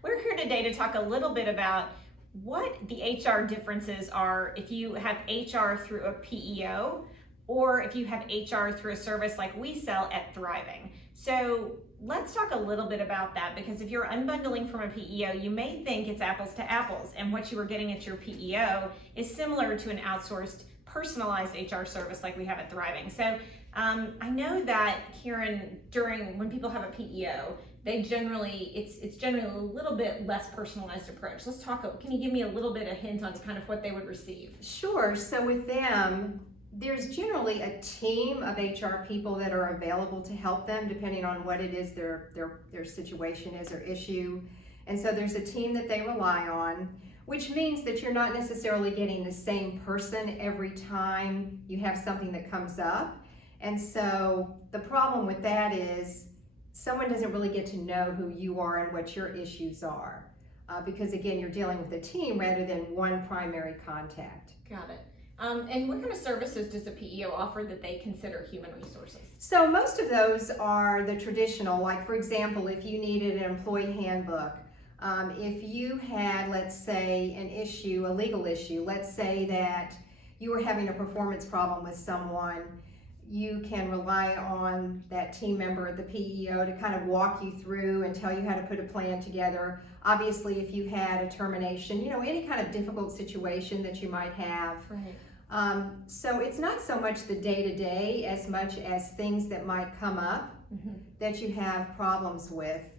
We're here today to talk a little bit about what the HR differences are if you have HR through a PEO or if you have HR through a service like we sell at Thriving. So let's talk a little bit about that, because if you're unbundling from a PEO, you may think it's apples to apples, and what you were getting at your PEO is similar to an outsourced personalized HR service like we have at Thriving. So I know that, Karen, when people have a PEO, it's generally a little bit less personalized approach. Let's talk, can you give me a little bit of hint on kind of what they would receive? Sure. So with them, there's generally a team of HR people that are available to help them depending on what it is their situation is or issue. And so there's a team that they rely on, which means that you're not necessarily getting the same person every time you have something that comes up. And so the problem with that is someone doesn't really get to know who you are and what your issues are, because again, you're dealing with a team rather than one primary contact. Got it. And what kind of services does the PEO offer that they consider human resources? So most of those are the traditional, like for example, if you needed an employee handbook, if you had, let's say, an issue, a legal issue, let's say that you were having a performance problem with someone, you can rely on that team member at the PEO to kind of walk you through and tell you how to put a plan together. Obviously, if you had a termination, any kind of difficult situation that you might have. Right. So it's not so much the day-to-day as much as things that might come up that you have problems with.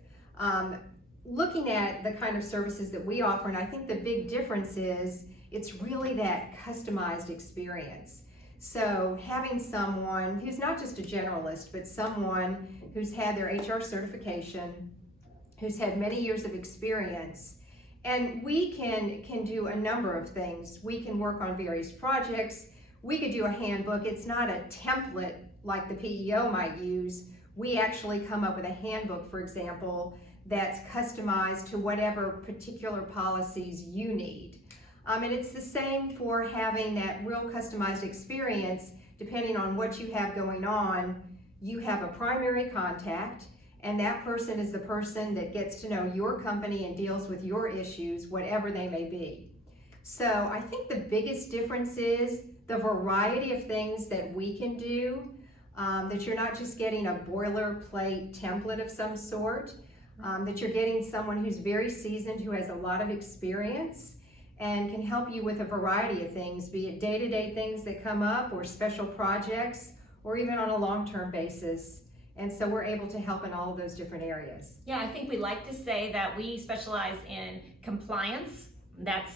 Looking at the kind of services that we offer, and I think the big difference is it's really that customized experience. So having someone who's not just a generalist, but someone who's had their HR certification, who's had many years of experience, and we can do a number of things. We can work on various projects. We could do a handbook. It's not a template like the PEO might use. We actually come up with a handbook, for example, that's customized to whatever particular policies you need. And it's the same for having that real customized experience. Depending on what you have going on, you have a primary contact, and that person is the person that gets to know your company and deals with your issues, whatever they may be. So I think the biggest difference is the variety of things that we can do, that you're not just getting a boilerplate template of some sort, that you're getting someone who's very seasoned, who has a lot of experience, and can help you with a variety of things, be it day-to-day things that come up or special projects or even on a long-term basis. And so we're able to help in all of those different areas. Yeah, I think we like to say that we specialize in compliance. That's,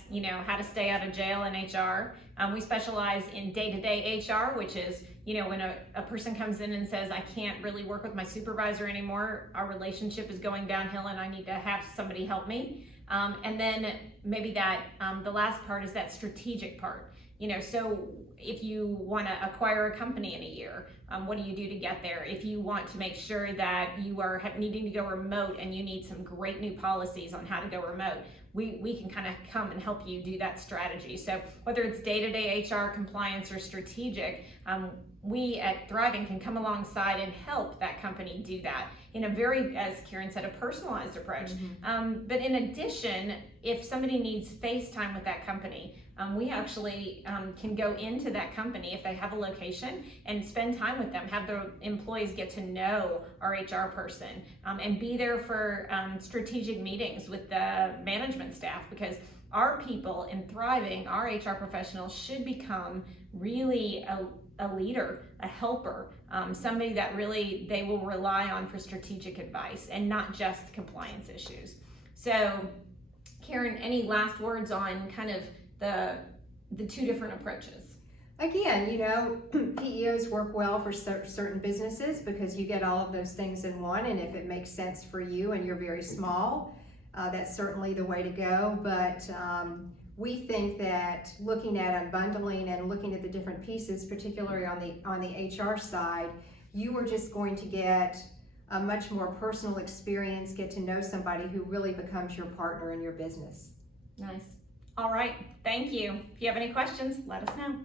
how to stay out of jail in HR. We specialize in day-to-day HR, which is, when a person comes in and says, I can't really work with my supervisor anymore, our relationship is going downhill and I need to have somebody help me. And then maybe the last part is that strategic part. So if you want to acquire a company in a year, what do you do to get there? If you want to make sure that you are needing to go remote and you need some great new policies on how to go remote, we can kind of come and help you do that strategy. So whether it's day-to-day HR, compliance, or strategic, we at Thriving can come alongside and help that company do that in a very, as Karen said, a personalized approach. But in addition, if somebody needs face time with that company, we actually can go into that company if they have a location and spend time with them, have the employees get to know our HR person, and be there for strategic meetings with the management staff, because our people in Thriving, our HR professionals, should become really a leader, a helper, somebody that really they will rely on for strategic advice and not just compliance issues. So Karen, any last words on kind of the two different approaches? Again, PEOs work well for certain businesses because you get all of those things in one, and if it makes sense for you and you're very small, that's certainly the way to go. But we think that looking at unbundling and looking at the different pieces, particularly on the HR side, you are just going to get a much more personal experience, get to know somebody who really becomes your partner in your business. Nice. All right, thank you. If you have any questions, let us know.